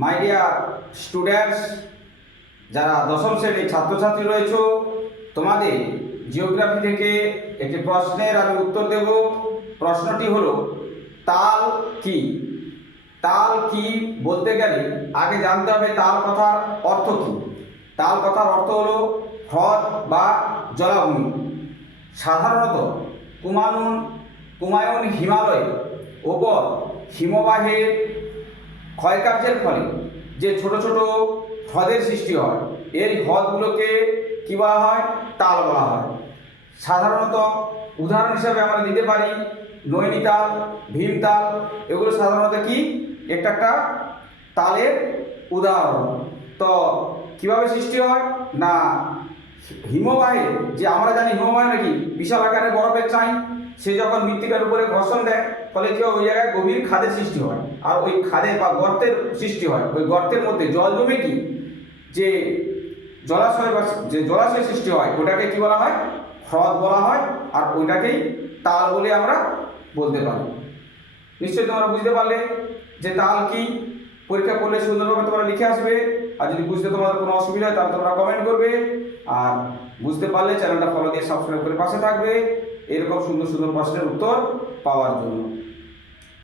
My dear students, যারা দশম শ্রেণীর ছাত্রছাত্রী রয়েছে, তোমাদের জিওগ্রাফি থেকে একটি প্রশ্নের আমি উত্তর দেব। প্রশ্নটি হলো, তাল কি? তাল কি বলতে গেলে আগে জানতে হবে তাল কথার অর্থ কি। তাল কথার অর্থ হলো হ্রদ বা জলাভূমি। সাধারণত কুমায়ুন হিমালয়ের ওপর হিমবাহের ক্ষয়কার্যের ফলে যে ছোট ছোট হ্রদের সৃষ্টি হয়, এই হ্রদগুলোকে কী বলা হয়? তাল বলা হয়। সাধারণত উদাহরণ হিসাবে আমরা দিতে পারি নৈনিতাল, ভীমতাল। এগুলো সাধারণত কি একটা একটা তালের উদাহরণ। তো কিভাবে সৃষ্টি হয় না, হিমবাহে, যে আমরা জানি হিমবাহ নাকি বিশাল আকারে বরফের চাই, সে যখন মৃত্তিকার উপরে ঘর্ষণ দেয় ফলে কি হয়, ওই জায়গায় গভীর খাদের সৃষ্টি হয়। আর ওই খাদে বা গর্তের সৃষ্টি হয়, ওই গর্তের মধ্যে জল জমে কি যে জলাশয় বা যে জলাশয় সৃষ্টি হয় ওটাকে কি বলা হয়? হ্রদ বলা হয়। আর ওইটাকেই তাল বলে আমরা বলতে পারি। নিশ্চয়ই তোমরা বুঝতে পারলে যে তাল কি। পরীক্ষা করলে সুন্দরভাবে তোমরা লিখে আসবে। আর যদি বুঝতে তোমাদের কোনো অসুবিধা হয় তাহলে তোমরা কমেন্ট করবে। আর বুঝতে পারলে চ্যানেলটা ফলো দিয়ে সাবস্ক্রাইব করে পাশে থাকবে এরকম সুন্দর সুন্দর প্রশ্নের উত্তর পাওয়ার জন্য।